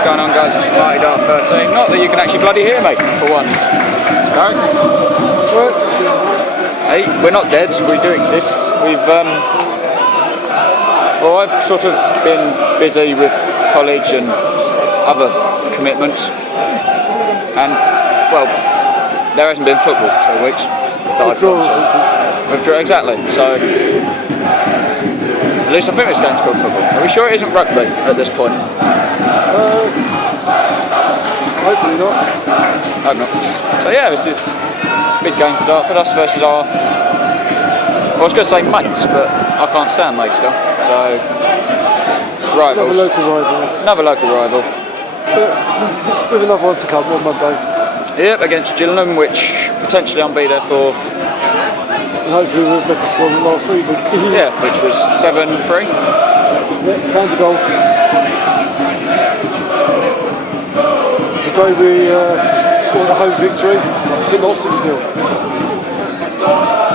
What's going on, guys? It's Marty Dart 13. Not that you can actually bloody hear me for once. No. Hey, we're not dead. We do exist. We've well, I've sort of been busy with college and other commitments, and well, there hasn't been football for 2 weeks. Withdraw, exactly. So at least I think this game's called football. Are we sure it isn't rugby at this point? Hopefully not. Hope not. So yeah, this is a big game for Dartford. Us versus our, I was going to say mates, but I can't stand Maidstone. So rivals. Another local rival. But with another one to come on Monday. Yep, against Gillingham, which potentially I'll be there for. And hopefully we'll better score than last season. Yeah, which was 7-3. Yeah, pound to goal. Today we got a home victory, but not 6-0.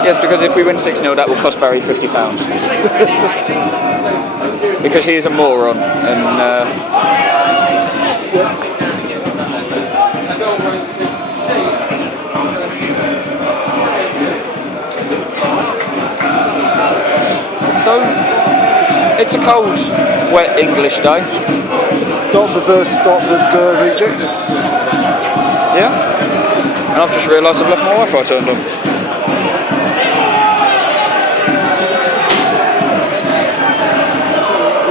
Yes, because if we win 6-0, that will cost Barry £50. Because he is a moron. And so it's a cold, wet English day. Dartford versus Dartford rejects. Yeah. And I've just realised I've left my Wi-Fi turned on.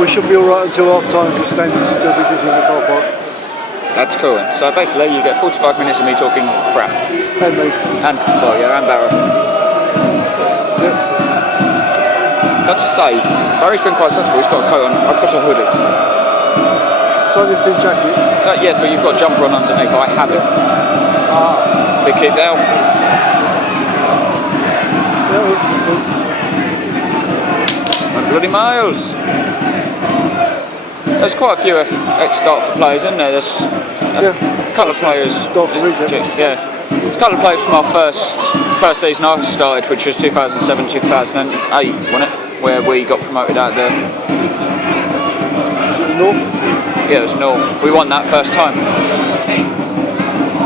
We should be alright until half time because Stanley's going to be busy in the car park. That's cool. So basically you get 45 minutes of me talking crap. And me. And, well, yeah, and Barry. Yep. Got to say, Barry's been quite sensible. He's got a coat on. I've got a hoodie. It's only a thin jacket. So, yeah, but you've got a jumper on underneath. I haven't. Big kid down. Yeah, it was good. And bloody miles. There's quite a few ex-Dartford players in there. There's a couple of players. Dartford rejects. Yeah. There's a couple of players from our first season I started, which was 2007-2008, wasn't it? Where we got promoted out there. Is it the North? Yeah, it was North. We won that first time.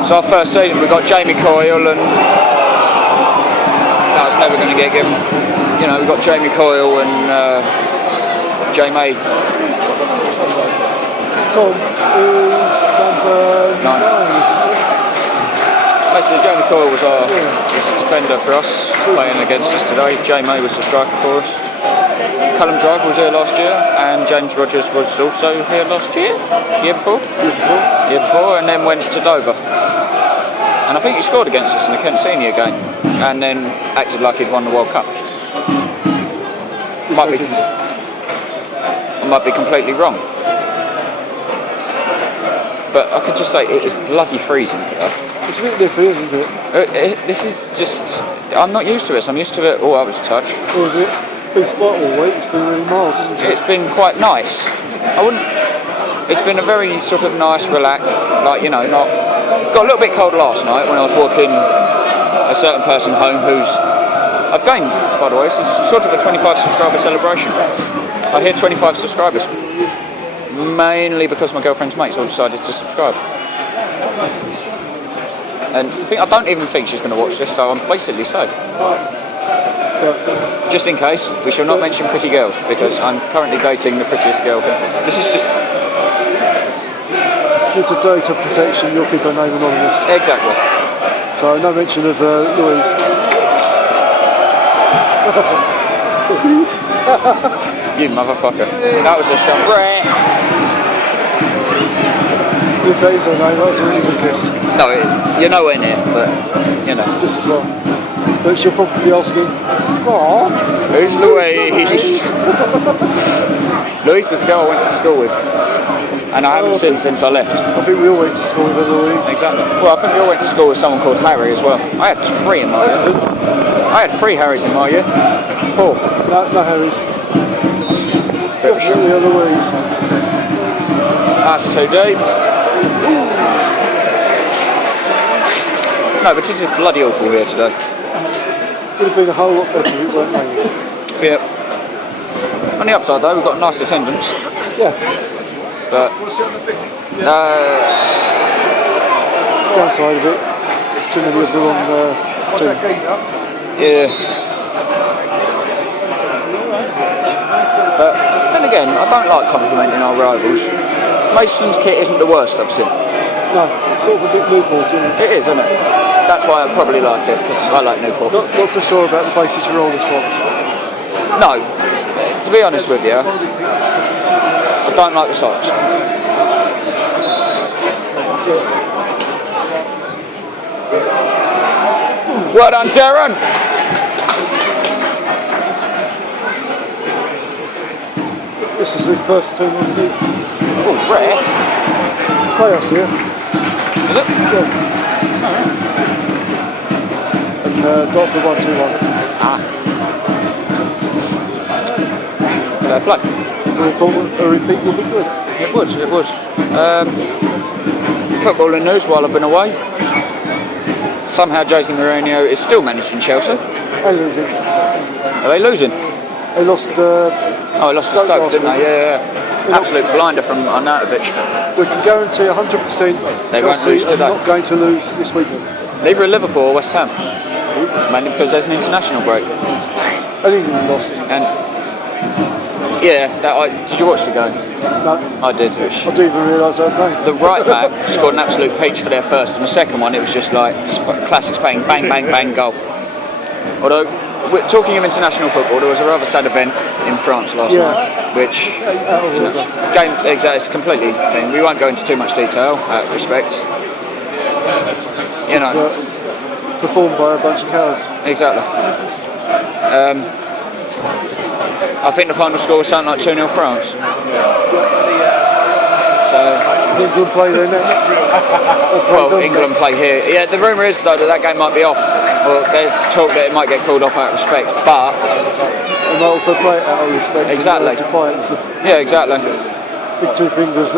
So our first season, we got Jamie Coyle, and that was never going to get given. You know, we got Jamie Coyle and Jamie. Tom is number 9. Basically, Jamie Coyle was a defender for us, playing against us today. Jamie was the striker for us. Callum Drive was here last year, and James Rogers was also here last year. Year before, and then went to Dover. And I think he scored against us in the Kent Senior game, and then acted like he'd won the World Cup. I might be completely wrong, but I could just say it is bloody freezing here. It's a bit nippy, isn't it? This is just, I'm not used to this. I'm used to it all out of touch. Or is it? It's been spot all week. It's been really mild, isn't it? It's been quite nice. It's been a very sort of nice, relaxed, like, you know, not. Got a little bit cold last night when I was walking a certain person home who's. I've gained, by the way. It's sort of a 25 subscriber celebration. I hear 25 subscribers. Mainly because my girlfriend's mates all decided to subscribe. And I don't even think she's going to watch this, so I'm basically safe. Yeah. Just in case, we shall not mention pretty girls, because I'm currently dating the prettiest girl here. This is just. Due to data protection, you'll keep her name anonymous. Exactly. So no mention of Louise. You motherfucker. That was a shot. If that is her name, that's a really good guess. No, it is. You're nowhere near, but, you know. It's just as well. But she'll probably be asking, "Aww, who's Louise?" Louise was the girl I went to school with. And I haven't seen since I left. I think we all went to school with Louise. Exactly. Well, I think we all went to school with someone called Harry as well. I had 3 in my year. I had 3 Harrys in my year. 4. No Harrys. Definitely a Louise. That's too deep. No, but it is bloody awful here today. Would have been a whole lot better if it weren't raining. Yeah. On the upside though, we've got nice attendance. Yeah. But Downside of it, there's too many of them on the team. Yeah. But then again, I don't like complimenting our rivals. Maidstone's kit isn't the worst I've seen. No, it's sort of a bit Newport, isn't it? It is, isn't it? That's why I probably like it, because I like Newport. Not so sure about the basic roller socks. No, to be honest with you, I don't like the socks. Well done, Darren! This is the first team I see. Oh, ref. Play us here. Is it? Yeah. And Dartford 1-2-1. Ah. Fair play. A repeat will be good. It would. Footballing news while I've been away. Somehow Jose Mourinho is still managing Chelsea. They're losing. Are they losing? They lost. They lost to Stoke, didn't they? Yeah. Absolute blinder from Arnautovic. We can guarantee 100% They won't Chelsea lose are today. not going to lose this weekend. Neither are Liverpool or West Ham. Mainly because there's an international break. And England lost. And yeah, did you watch the game? No, I did. I didn't even realise they were playing. The right back scored an absolute peach for their first, and the second one it was just like classic Spain, bang, bang, bang, goal. Although, talking of international football, there was a rather sad event in France last night, which games exactly it's a completely thing. We won't go into too much detail out of respect. You know, performed by a bunch of cowards. exactly. I think the final score was something like 2-0 France. So England play there next. well, England play here. Yeah, the rumour is though that game might be off. Well, there's talk that it might get called off out of respect, but They might also play it out of respect. Exactly. And, defiance of yeah, exactly. big two fingers.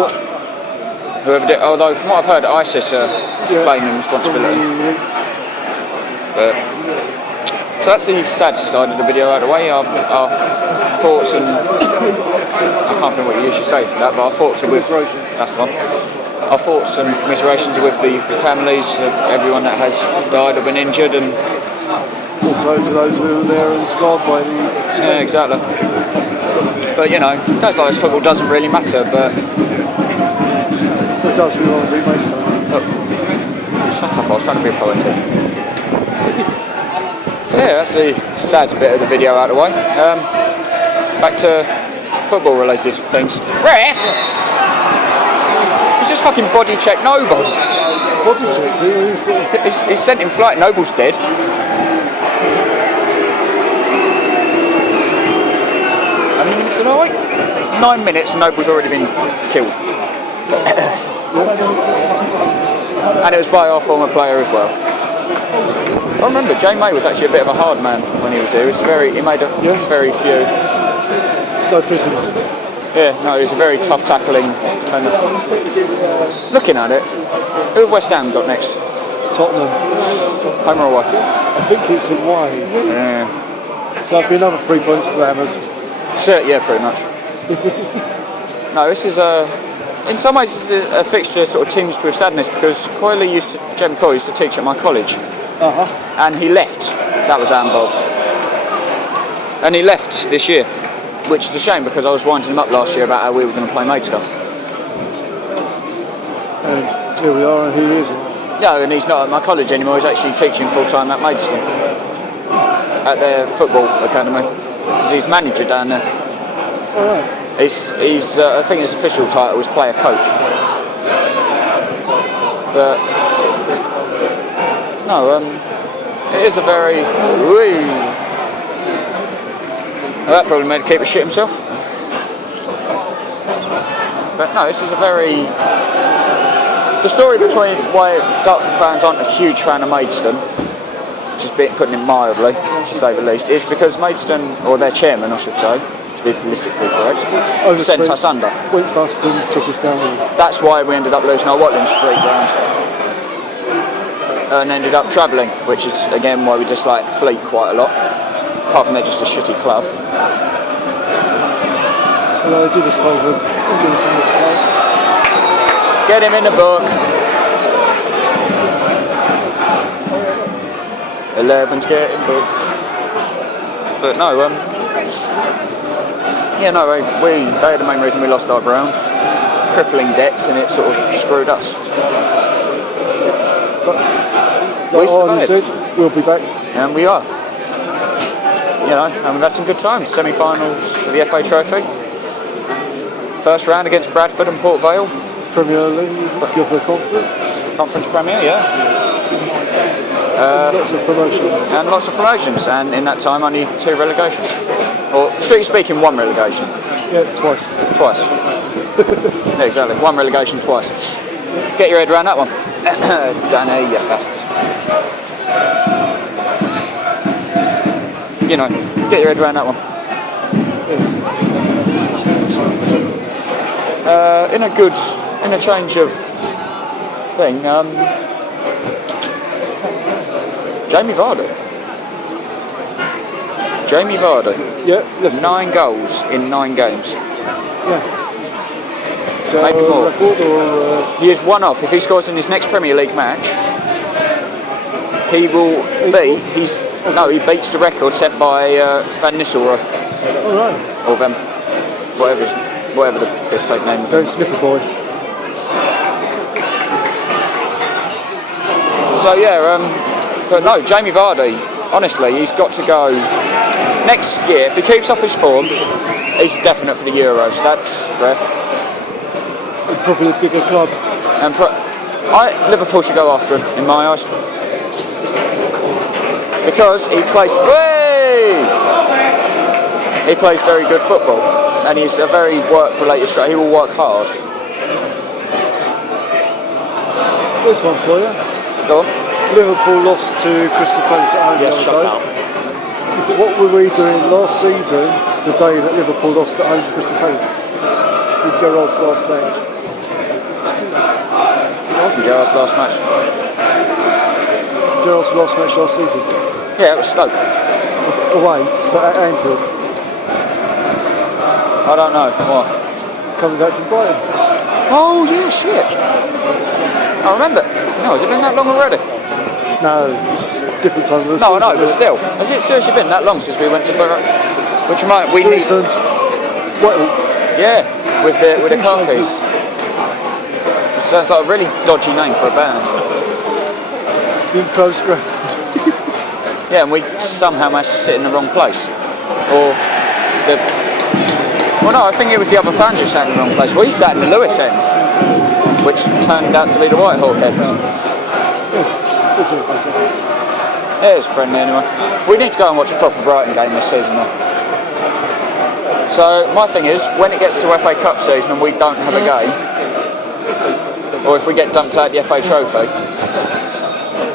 Whoever did, although from what I've heard, ISIS are claiming responsibility. But so that's the sad side of the video out of the way. Our thoughts and I can't think what you usually say for that, but our thoughts are with that's the one. Our thoughts and commiserations are with the families of everyone that has died or been injured, and Also to those who were there and scarred by the. yeah, exactly. But you know, days like this, football doesn't really matter. But It does, we want to be Maidstone. shut up! I was trying to be poetic. So yeah, that's the sad bit of the video out of the way. Back to football-related things. Ref! He's just fucking body checked Noble. Body check, too. He's sent him flight. Noble's dead. How many minutes are we? 9 minutes and Noble's already been killed. And it was by our former player as well. I remember Jay May was actually a bit of a hard man when he was here. He made very few. No prisoners. Yeah, no, he was a very tough tackling defender. Looking at it, who have West Ham got next? Tottenham. Home or away? I think it's away. Yeah. So that'd be another 3 points for the Hammers. Yeah, pretty much. No, this is in some ways this is a fixture sort of tinged with sadness because Jamie Coyle used to teach at my college. And he left. That was handball. And he left this year, which is a shame because I was winding him up last year about how we were going to play Maidstone. And here we are, and he isn't. No, and he's not at my college anymore. He's actually teaching full time at Maidstone, at their football academy, because he's manager down there. All right. He's I think his official title is player coach. But no, it is a very. Well, that probably made the keeper shit himself. But no, this is a very. The story between why Dartford fans aren't a huge fan of Maidstone, just putting it mildly, to say the least, is because Maidstone, or their chairman, I should say, to be politically correct, sent us under. Went bust and took us down. That's why we ended up losing our Watling Street ground. And ended up travelling, which is again why we dislike Fleet quite a lot. Apart from they're just a shitty club. So they did us favour and give us some much play. Get him in the book. 11's getting booked. But no, yeah, no, they're the main reason we lost our ground. Crippling debts, and it sort of screwed us. But like Arnie said, we'll be back. And we are. You know, and we've had some good times. Semi-finals of the FA Trophy. First round against Bradford and Port Vale. Premier League, of the conference. Conference Premier, yeah. Lots of promotions. And lots of promotions, and in that time only 2 relegations. Or, strictly speaking, 1 relegation. Yeah, twice. Twice. Yeah, exactly. 1 relegation twice. Get your head around that one. Danny, you bastard. You know, get your head around that one. In a change of thing, Jamie Vardy. Yeah, yes. 9 goals in 9 games. Yeah. So Maybe more. record or, He is one off. If he scores in his next Premier League match, he will beat. He beats the record set by Van Nistelrooy. Oh, right. Or Van, whatever the piss take name. Van Sniffer Boy. So yeah, but no, Jamie Vardy. Honestly, he's got to go next year. If he keeps up his form, he's definite for the Euros. That's ref. Probably a bigger club. And Liverpool should go after him, in my eyes, because he plays. He plays very good football, and he's a very work-related striker. He will work hard. There's one for you. Go on. Liverpool lost to Crystal Palace at home. Yes, shut up. What were we doing last season, the day that Liverpool lost at home to Crystal Palace? In Gerrard's last match. It wasn't Gerrard's last match. Gerrard's last match last season. Yeah, it was Stoke. It was away, but at Anfield. I don't know. What? Coming back from Brighton. Oh, yeah, shit. I remember. No, has it been that long already? No, it's a different time of the No, season. I know, but still. Has it seriously been that long since we went to Borough? Which we need. Well, yeah, with the car keys. So that's like a really dodgy name for a band. in close ground. Yeah, and we somehow managed to sit in the wrong place. Or the... Well, no, I think it was the other fans who sat in the wrong place. We sat in the Lewis end, which turned out to be the Whitehawk end. Yeah, it's friendly anyway. We need to go and watch a proper Brighton game this season though. So my thing is, when it gets to FA Cup season and we don't have a game, or if we get dumped out the FA Trophy,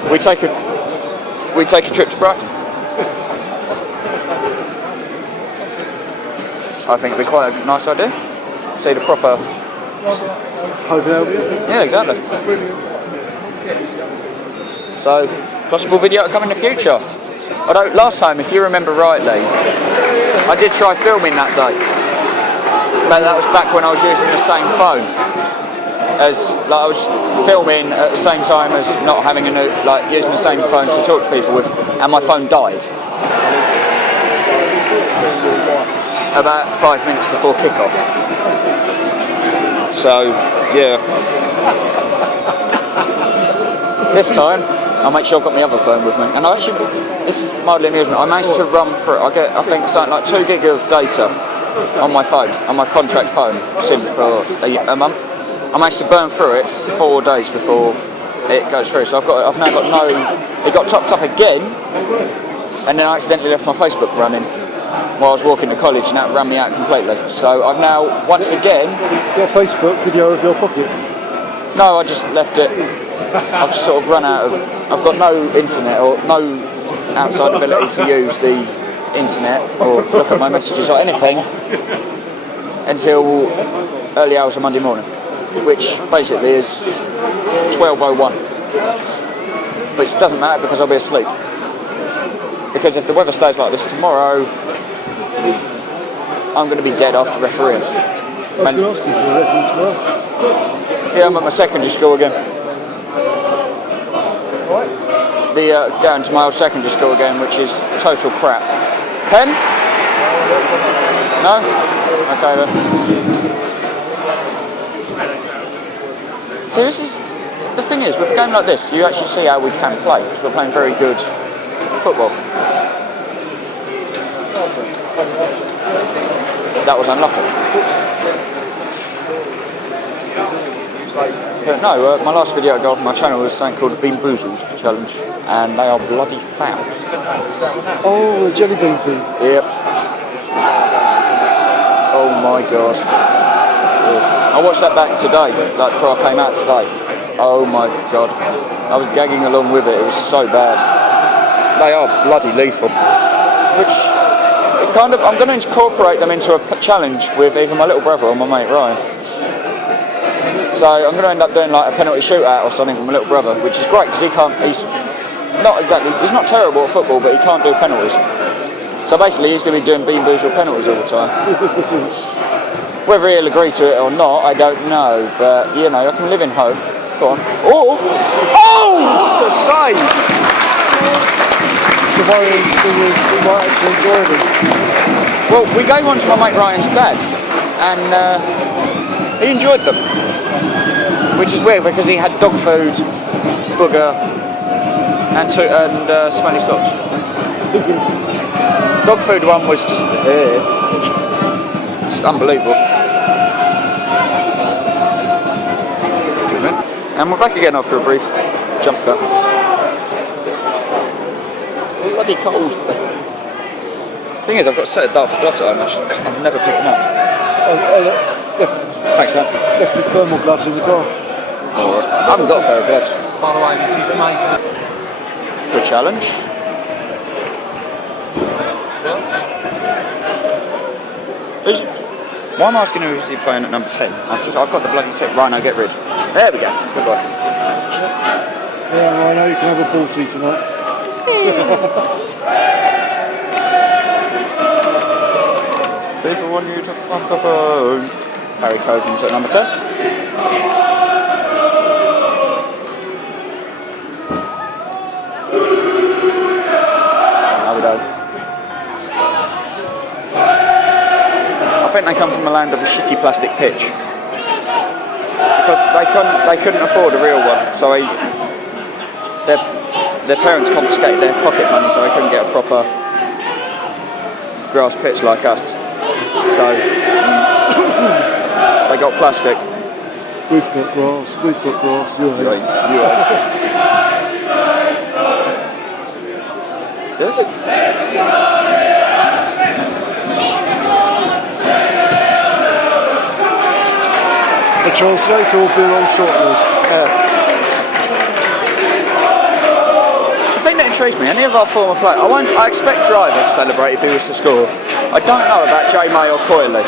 we take a trip to Brighton. I think it'd be quite a nice idea. See the proper. Yeah, exactly. So, possible video to come in the future. Although last time, if you remember rightly, I did try filming that day. But that was back when I was using the same phone. I was filming at the same time as not having using the same phone to talk to people with, and my phone died about 5 minutes before kick-off. So, yeah. This time, I'll make sure I've got my other phone with me. And this is mildly amusing. I managed to run through. I get, I think, something like 2 gig of data on my phone, on my contract phone, SIM for a month. I managed to burn through it 4 days before it goes through. So I've now got no. It got topped up again, and then I accidentally left my Facebook running while I was walking to college, and that ran me out completely. So I've now once again got a Facebook video of your pocket. No, I just left it. I've just sort of run out of. I've got no internet or no outside ability to use the internet or look at my messages or anything until early hours of Monday morning, which basically is 12:01. Which doesn't matter because I'll be asleep. Because if the weather stays like this tomorrow, I'm going to be dead after refereeing. I was going to ask you for a referee tomorrow. Yeah, I'm at my secondary school again. Right? Going to my old secondary school again, which is total crap. Pen? No? Okay then. So this is, the thing is, with a game like this, you actually see how we can play, because we're playing very good football. That was unlucky. But no, my last video I got on my channel was something called the Bean Boozled Challenge, and they are bloody foul. Oh, the jelly bean thing. Yep. Oh my god. I watched that back today, like before I came out today. Oh my god. I was gagging along with it, it was so bad. They are bloody lethal. Which, it kind of, I'm going to incorporate them into a challenge with either my little brother or my mate Ryan. So I'm going to end up doing like a penalty shootout or something with my little brother, which is great because he's not terrible at football, but he can't do penalties. So basically he's going to be doing Bean Boozled penalties all the time. Whether he'll agree to it or not, I don't know, but you know, I can live in hope. Go on. Oh! Oh! What a save! The worrying thing is he might actually enjoy them. Well, we gave one to my mate Ryan's dad, and he enjoyed them. Which is weird because he had dog food, booger, and smelly socks. Dog food one was just it's unbelievable. And we're back again after a brief jump cut. Bloody cold. Thing is, I've got a set of Dartford gloves at home. I'll never pick them up. Thanks, Dan. Left with thermal gloves in the car. I haven't got a pair of gloves. By the way, this is Maidstone. Good challenge. Why am I asking who's he playing at number 10? I've got the bloody tip. Right, now get rid. There we go. Goodbye. Yeah, I know you can have a ball seat tonight. People want you to fuck off home. Harry Cogan's at number 10. There we go. I think they come from a land of a shitty plastic pitch. Because they couldn't afford a real one, so their parents confiscated their pocket money so they couldn't get a proper grass pitch like us. So they got plastic. We've got grass, you know. Right, you are. The translator will be along shortly. The thing that intrigues me, any of our former players, I expect Driver to celebrate if he was to score. I don't know about J May or Coyley.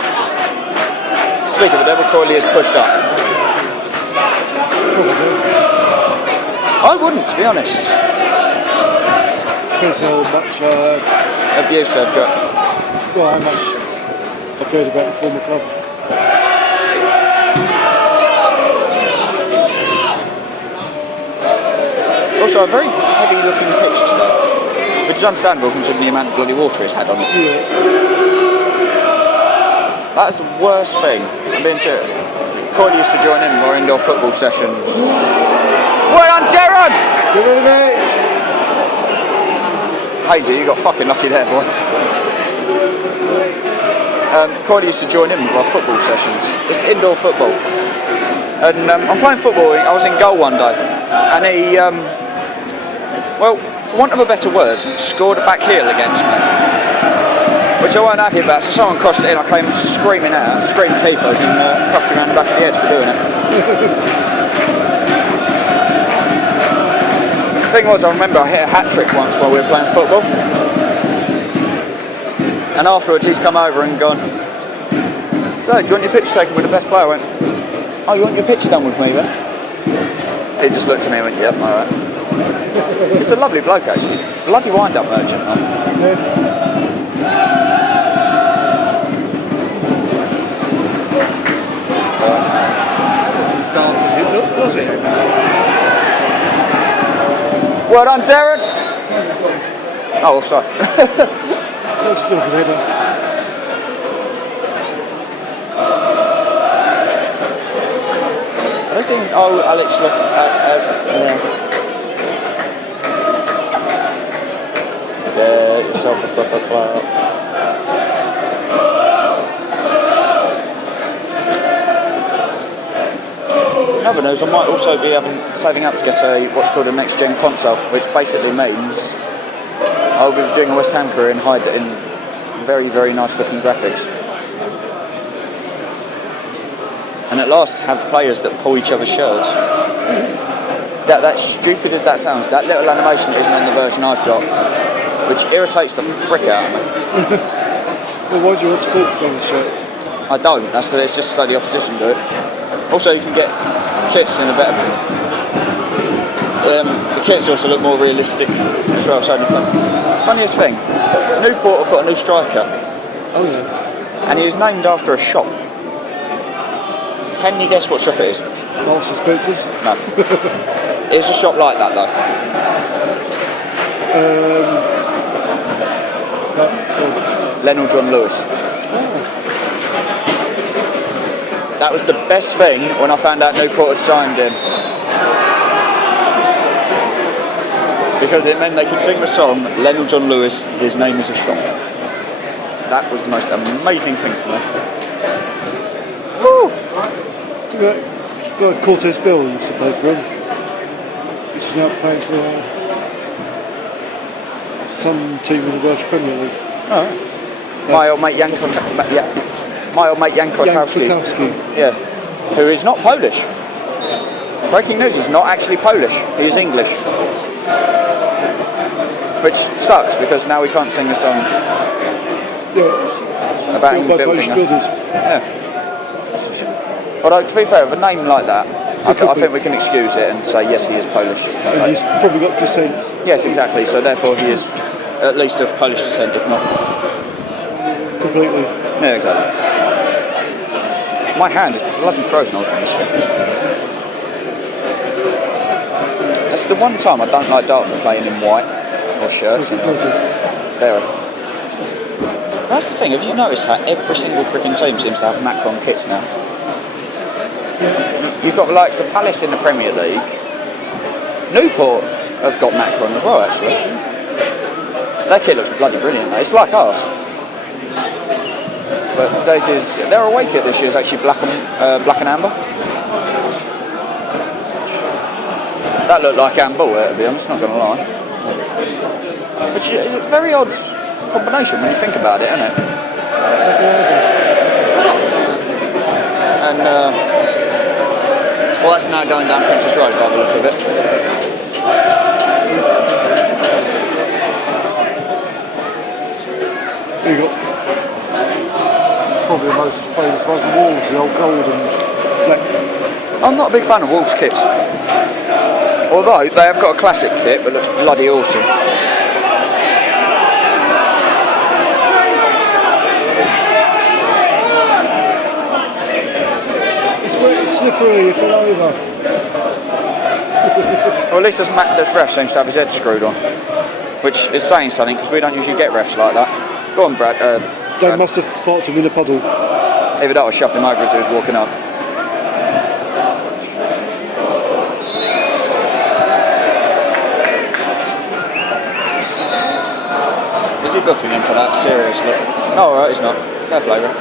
Speaking of the devil, Coyley is pushed up. Probably. I wouldn't, to be honest. Depends how much Abuse they've got. well, how much I've heard about the former club. Also, a very heavy looking pitch today, which is understandable considering the amount of bloody water it's had on it. Yeah. That's the worst thing. I'm being serious. Coyley used to join in our indoor football sessions. Well done, Darren! Get rid of it! Hazy, you got fucking lucky there, boy. Coyley used to join in with our football sessions. It's indoor football. And I'm playing football, I was in goal one day, and he, well, for want of a better word, scored a back heel against me. Which I weren't happy about, so someone crossed it in, I came screaming out, screamed keepers, and cuffed him around the back of the head for doing it. The thing was, I remember I hit a hat-trick once while we were playing football. And afterwards he's come over and gone, so, do you want your picture taken with the best player? I went, oh, you want your picture done with me then? He just looked at me and went, yep, alright. It's a lovely bloke actually, he's a bloody wind-up merchant, man. Was he? Well done, Darren. Oh, sorry. That's still a good header. I think. Oh, Alex. Look. Get yourself a proper clap. In other news, I might also be saving up to get what's called a next-gen console, which basically means I'll be doing a West Ham career in very, very nice-looking graphics. And at last have players that pull each other's shirts. That stupid as that sounds, that little animation isn't on the version I've got, which irritates the frick out of me. Well, why do you want to pull this on the shirt? I don't. It's just so the opposition do it. Also, you can get kits in a better. The kits also look more realistic as well. So funniest thing, Newport have got a new striker. Oh yeah. And he is named after a shop. Can you guess what shop it is? Marks and Spencer's? No. It's a shop like that though. Lionel John Lewis. That was the best thing when I found out Newport had signed him. Because it meant they could sing the song, Lionel John Lewis, his name is a shop. That was the most amazing thing for me. Woo! Got Cortez Bill who used to play for him. He's now playing for some team in the Welsh Premier League. Oh. My old mate Jan Krakowski. Yeah. Who is not Polish. Breaking news, he's not actually Polish. He is English. Which sucks because now we can't sing a song about him building Polish builders. Yeah. Although to be fair, with a name like that, I think we can excuse it and say yes, he is Polish. And he's probably got descent. Yes, exactly. So therefore, he is at least of Polish descent, if not completely. Yeah, exactly. My hand is bloody frozen on this thing. That's the one time I don't like Dartford playing in white or shirts. There. That's the thing. Have you noticed how every single freaking team seems to have Macron kits now? You've got the likes of Palace in the Premier League. Newport have got Macron as well, actually. Their kit looks bloody brilliant, though. It's like ours. But their away kit this year is actually black and amber. That looked like amber, to be honest, not going to lie. Which is a very odd combination when you think about it, isn't it? And well, that's now going down Princess Road by the look of it. You got probably the most famous ones of Wolves, the old gold and black. I'm not a big fan of Wolves kits. Although they have got a classic kit that looks bloody awesome. It's very slippery, you fell over. Well, at least this ref seems to have his head screwed on. Which is saying something because we don't usually get refs like that. Go on, Brad. They must have parked him in a puddle. Either that or shoved him over as he was walking up. Is he booking him for that? Seriously? No, alright, he's not. Fair play, ref.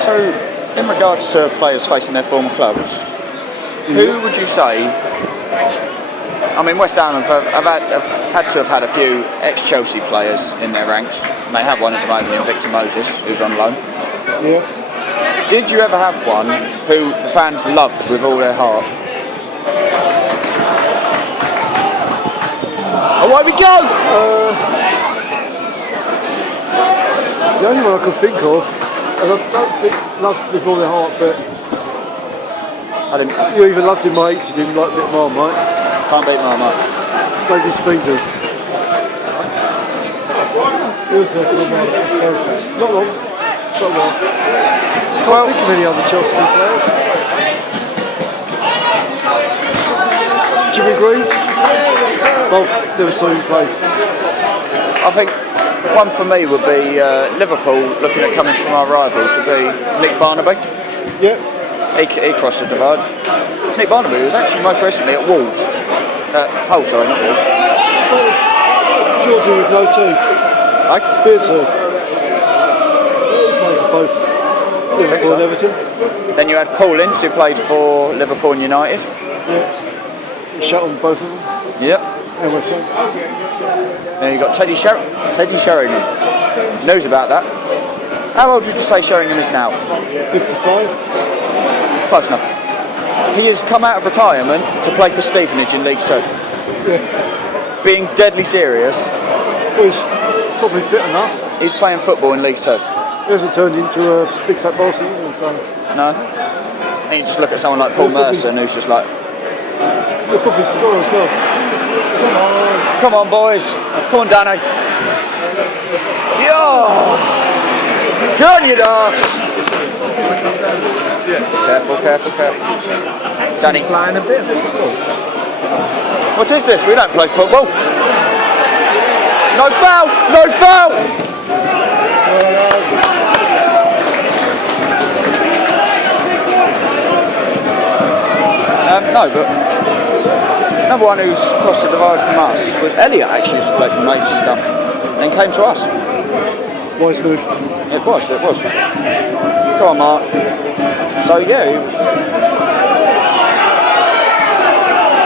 So, in regards to players facing their former clubs, who would you say? I mean, West Ham have had to have had a few ex-Chelsea players in their ranks. And they have one at the moment in Victor Moses, who's on loan. Yeah. Did you ever have one who the fans loved with all their heart? Away we go! The only one I can think of, and I don't think loved with all their heart, but I didn't. You either loved him or hated him, like a bit of Marmite. Can't beat Marmite. David Speedy. He was there for the Marmite. Not long. Not long. Can't think of any other Chelsea players. Jimmy Greaves? Well, never saw him play. I think one for me would be Liverpool, looking at coming from our rivals, would be Nick Barnaby. Yeah. He crossed the divide. Nick Barnaby was actually most recently at Wolves. Hull, sorry, not Wolves. Geordie with no teeth. Aye? Beardsley. Played for both Liverpool and Everton. Then you had Paul Ince, who played for Liverpool and United. Yeah. Shut on both of them. Yep. And West Ham. Then you got Teddy Sheringham. Knows about that. How old would you say Sheringham is now? 55. Close enough. He has come out of retirement to play for Stevenage in League 2. Yeah. Being deadly serious, Well, he's probably fit enough. he's playing football in League 2. He hasn't turned into a big fat bastard, has he? So No? And you just look at someone like Paul Merson, who's just like, he'll probably score as well. come on boys, come on Danny. Yeah! Get on your arse! Careful, careful, careful. Danny. Playing a bit of football. What is this? We don't play football. No foul! No foul! No, but number one who's crossed the divide from us was Elliot. Actually used to play for Maidstone and came to us. Wise move. It was. Come on, Mark. So yeah, he was.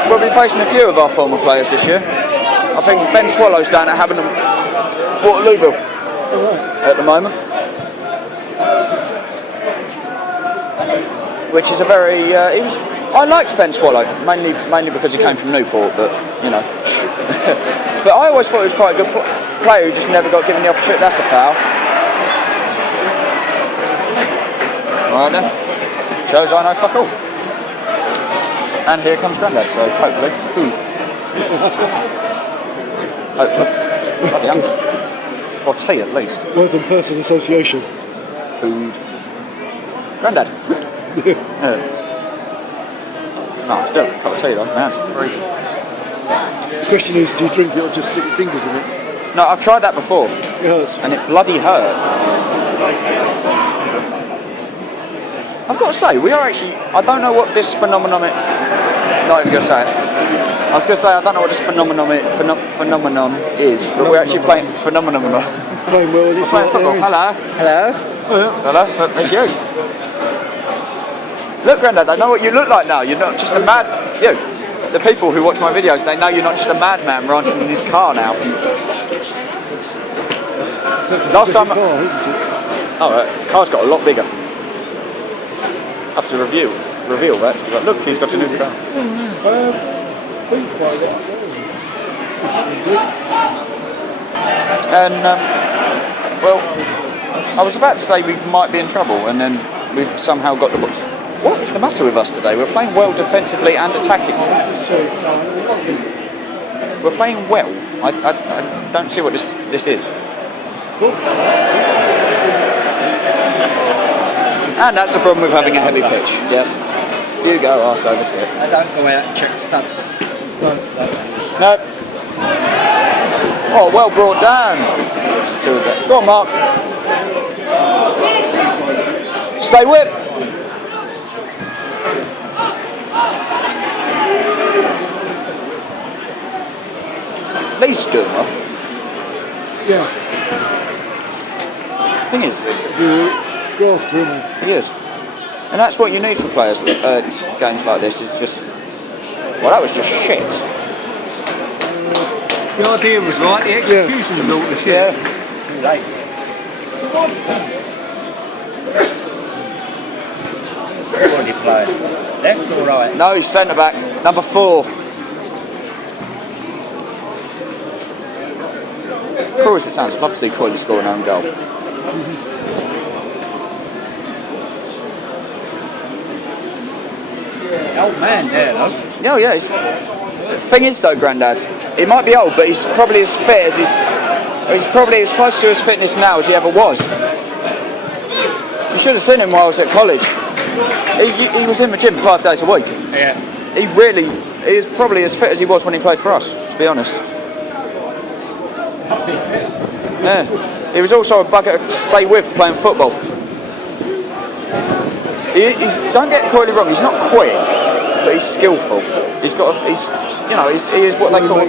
We'll be facing a few of our former players this year. I think Ben Swallow's down at Hampton Waterlooville at the moment, which is a very. He was. I liked Ben Swallow mainly because he came from Newport, but you know. But I always thought he was quite a good player who just never got given the opportunity. That's a foul. Right then. Shows I know fuck all. And here comes Grandad, so hopefully food. Hopefully. Bloody hungry. Or tea at least. Word and person association. Food. Grandad. Yeah. No, I still have a cup of tea though. Man, it's freezing. The question is, do you drink it or just stick your fingers in it? No, I've tried that before. It hurts. And it bloody hurt. I've got to say, we are actually. I don't know what this phenomenon. Not even going to say it. I was going to say I don't know what this phenomenon is, but we're actually playing phenomenon. Playing well, and it's Playing football. Hello. Hello. Oh, yeah. Hello. Look, it's you. Look, Grandad, they know what you look like now. You're not just a mad. You. The people who watch my videos, they know you're not just a madman ranting in his car now. Last time. Car, isn't it? Oh, car's got a lot bigger. I have to reveal that. So like, look, he's got a new car. And well, I was about to say we might be in trouble, and then we've somehow got the ball. What is the matter with us today? We're playing well defensively and attacking. We're playing well. I don't see what this is. And that's the problem with having a heavy pitch. Yep. You go, arse over to it. I don't go out and check stats. No. Oh, well brought down. Go on, Mark. Stay whip. Lee's doing well. Yeah. Thing is, Grafter, isn't he? he is. And that's what you need for players, games like this, is just. Well, that was just shit. The idea was right, the execution was all the shit. Yeah. Too late. What are you playing? Left or right? No, he's centre back, number 4. Cruel as it sounds, I'd love to see Coyley score an own goal. old man there, though. Oh yeah. The thing is though, Grandad, he might be old, but he's probably as fit as he's probably as close to his fitness now as he ever was. You should have seen him while I was at college. He was in the gym 5 days a week. Yeah. He is probably as fit as he was when he played for us, to be honest. Yeah. He was also a bugger to stay with playing football. Don't get Coyley wrong, he's not quick, but he's skillful. He is what they call...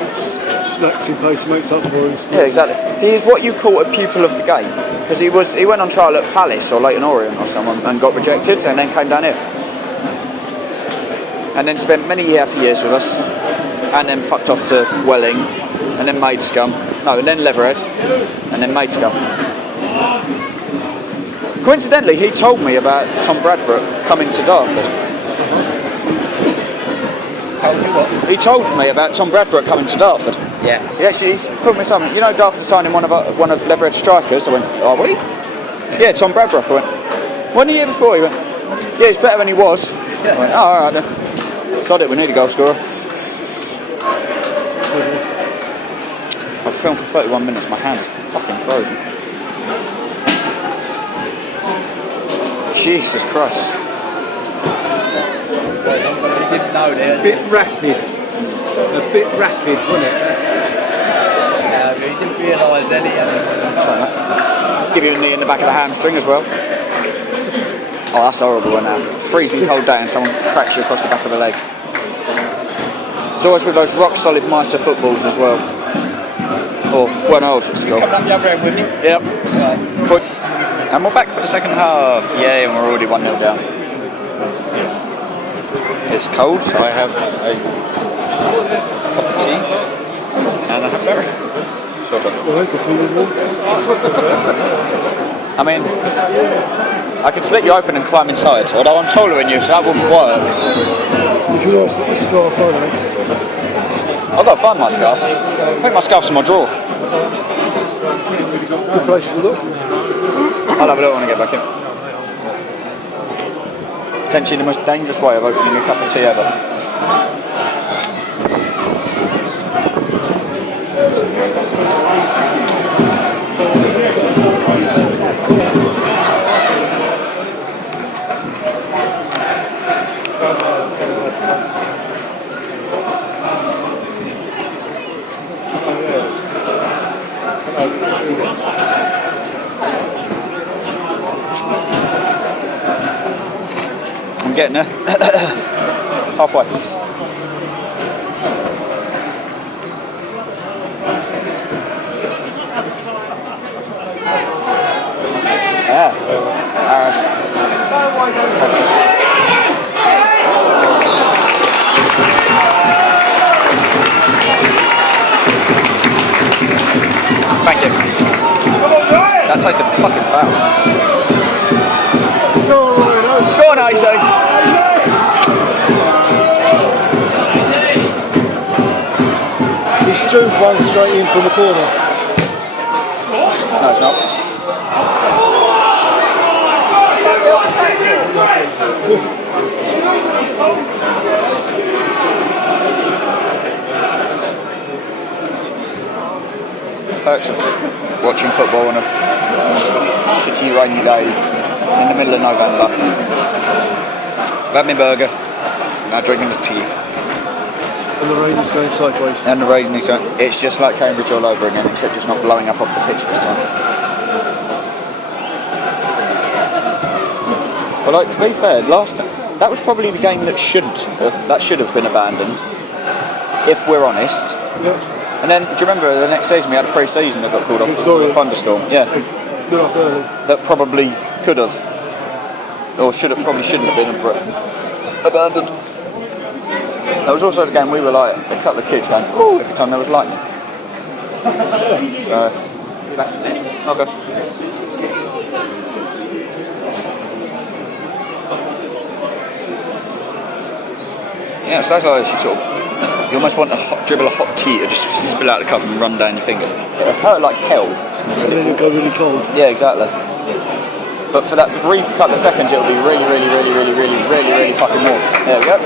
Lacks in pace makes up for him. Yeah, exactly. He is what you call a pupil of the game, because he went on trial at Palace or Leighton Orient or someone and got rejected, and then came down here, and then spent many happy years with us, and then fucked off to Welling, and then Maidstone, and then Leatherhead, and then Maidstone. Coincidentally, he told me about Tom Bradbrook coming to Dartford. Told you what? He told me about Tom Bradbrook coming to Dartford. Yeah. He's put me something. You know, Dartford signing one of Leatherhead's strikers. I went, are we? Yeah, Tom Bradbrook. I went, when the year before? He went, yeah, he's better than he was. I went, oh, all right then. Sod it, we need a goal scorer. I've filmed for 31 minutes. My hand's fucking frozen. Jesus Christ. You didn't know there. A bit rapid, wasn't it? No, he didn't realise then he had Give you a knee in the back of the hamstring as well. Oh, that's horrible one now. Freezing cold day and someone cracks you across the back of the leg. It's always with those rock solid Meister footballs as well. Or when I was at school. Coming up the other end with me? Yep. Right. And we're back for the second half. Yay, and we're already 1-0 down. It's cold, so I have a cup of tea and I have berry. Sort of. I mean, I could slit you open and climb inside, although I'm taller than you, so that wouldn't work. Would you like the scarf on, eh? I've got to find my scarf. I think my scarf's in my drawer. Good place to look. I'll have a look when I get back in. Potentially the most dangerous way of opening a cup of tea ever. I'm getting there. Halfway. Thank you. That tasted fucking foul. Go on, AC. He strewed one straight in from the corner. No, it's not. Perks of watching football on a shitty rainy day in the middle of November. I've had my burger, now drinking the tea. And the rain is going sideways. And the rain is going, it's just like Cambridge all over again, except just not blowing up off the pitch this time. But like, to be fair, that was probably the game that should have been abandoned, if we're honest. Yep. And then, do you remember the next season we had a pre-season that got called off? Thunderstorm. Yeah. Blew up early. That probably could have, or probably shouldn't have been abandoned. That was also the game we were like a couple of kids going, ooh, every time there was lightning. So, okay. Yeah, so that's like you almost want to dribble a hot tea to just spill out the cup and run down your finger. It hurt like hell. And then it'll go really cold. Yeah, exactly. but for that brief couple of seconds it'll be really, really, really, really, really, really, really fucking warm. There we go.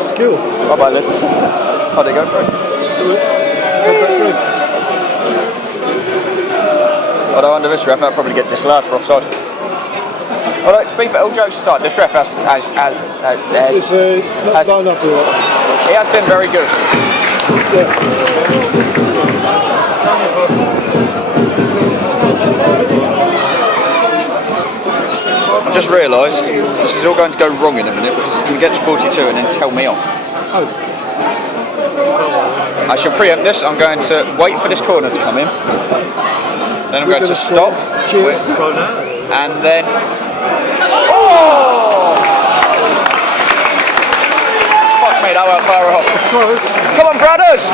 Skill. Bye bye, Liz. How'd it go for it? Although under this ref, I'll probably get disallowed for offside. Although, to be fair, all jokes aside, this ref has It's not lined up all right. he has been very good. I just realised this is all going to go wrong in a minute because it's going to get to 42 and then tell me off. Oh, I shall preempt this. I'm going to wait for this corner to come in. Then I'm going to stop. And then... Oh! Fuck me, that went far off. it's close. Come on, brothers!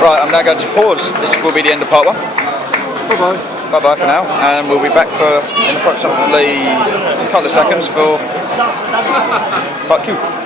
Right, I'm now going to pause. This will be the end of part 1. Bye-bye. Bye-bye for now. And we'll be back for in approximately a couple of seconds for part 2.